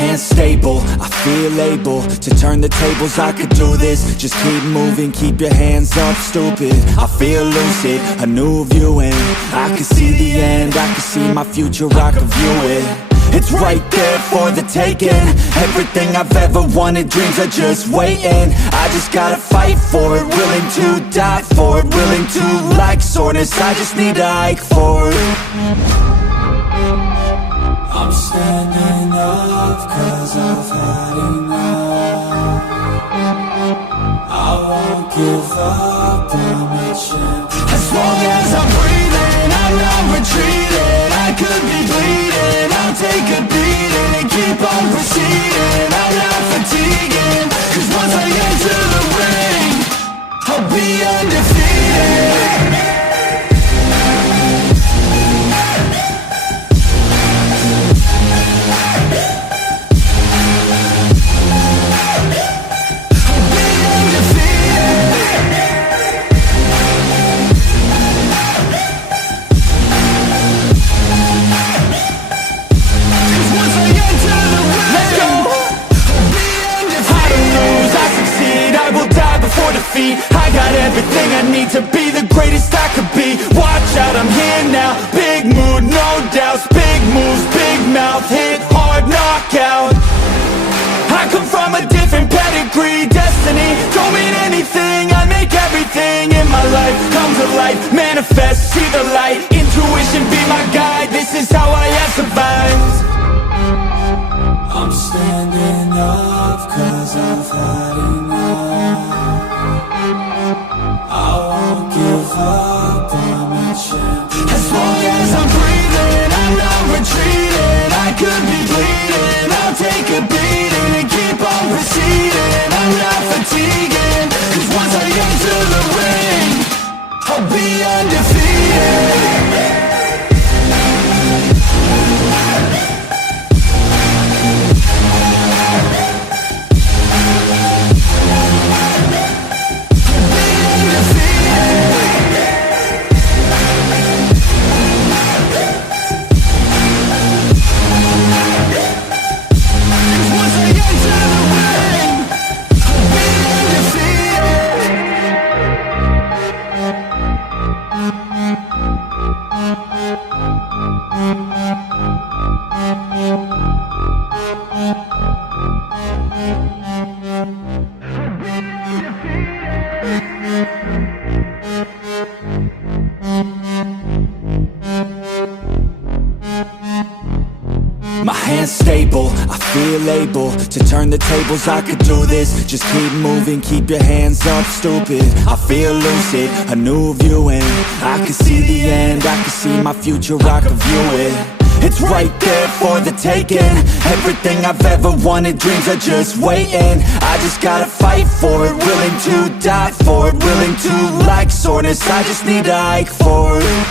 hands stable, I feel able to turn the tables, I could do this. Just keep moving, keep your hands up, stupid. I feel lucid, a new view, and I can see the end, I can see my future, I can view it. It's right there for the taking. Everything I've ever wanted, dreams are just waiting. I just gotta fight for it, willing to die for it, willing to like soreness, I just need a hike for it. I'm standing up 'cause I've had enough. I won't give up, I'm a champion. As long as I'm breathing, I'm not retreating. I could be bleeding, I'll take a beating and keep on proceeding. I'm not fatiguing, 'cause once I enter the ring, I'll be undefeated. I got everything I need to be the greatest I could be. Watch out, I'm here now. Big mood, no doubts. Big moves, big mouth. Hit hard, knockout. I come from a different pedigree. Destiny don't mean anything. I make everything in my life come to life. Manifest, see the light. Intuition be my guide. This is how I have survived. I'm standing up 'cause I've had enough. I won't give up, I'm a champion. As long as I'm breathing, I'm not retreating. I could be bleeding, I'll take a beating and keep on proceeding. I'm not fatiguing, 'cause once I enter the ring, I'll be undefeated. My hands stable, I feel able to turn the tables, I could do this. Just keep moving, keep your hands up, stupid. I feel lucid, a new view, and I can see the end, I can see my future, I can view it. It's right there for the taking. Everything I've ever wanted, dreams are just waiting. I just gotta fight for it, willing to die for it, willing to like soreness, I just need a hike for it.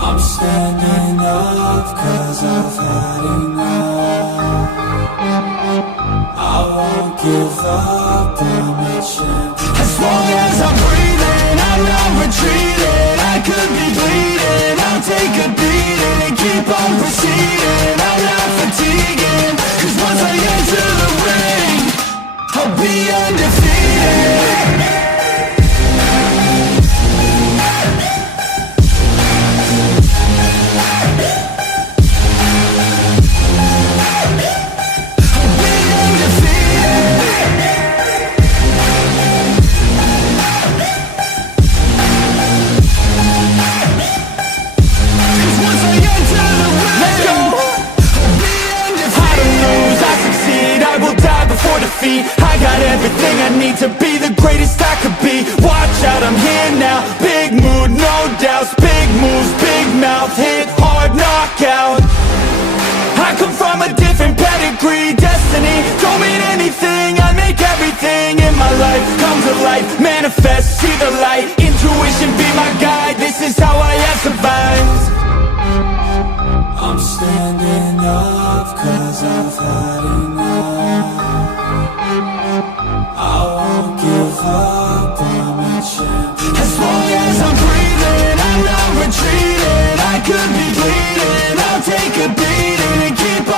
I'm standing up 'cause I've had enough. I won't give up, I'm a champion. As long as I'm breathing, I'm not retreating. I could be bleeding, I'll take a beating and keep on proceeding. I'm not fatiguing, 'cause once I enter the ring, I'll be undefeated. I got everything I need to be the greatest I could be. Watch out, I'm here now. Big mood, no doubts. Big moves, big mouth. Hit hard, knockout. I come from a different pedigree. Destiny don't mean anything. I make everything in my life come to life. Manifest, see the light. Intuition be my guide. This is how I have survived. I'm standing up 'cause I've had enough. I won't give up, I'm a champion. As long as I'm breathing, I'm not retreating. I could be bleeding, I'll take a beating and keep on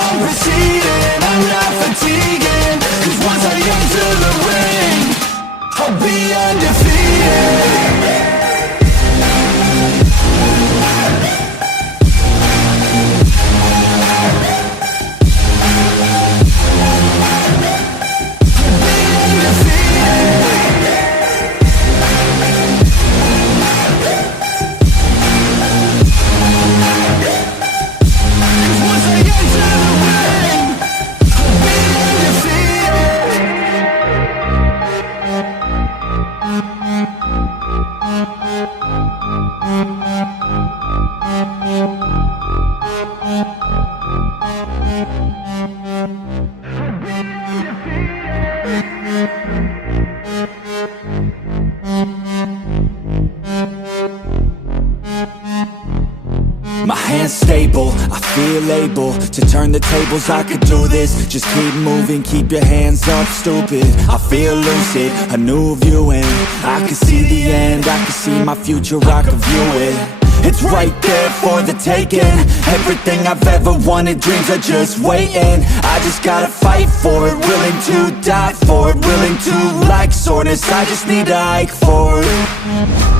My hands stable, I feel able to turn the tables, I could do this. Just keep moving, keep your hands up, stupid. I feel lucid, a new view, and I can see the end, I can see my future, I can view it. It's right there for the taking. Everything I've ever wanted, dreams are just waiting. I just gotta fight for it, willing to die for it, willing to like soreness, I just need to hike for it.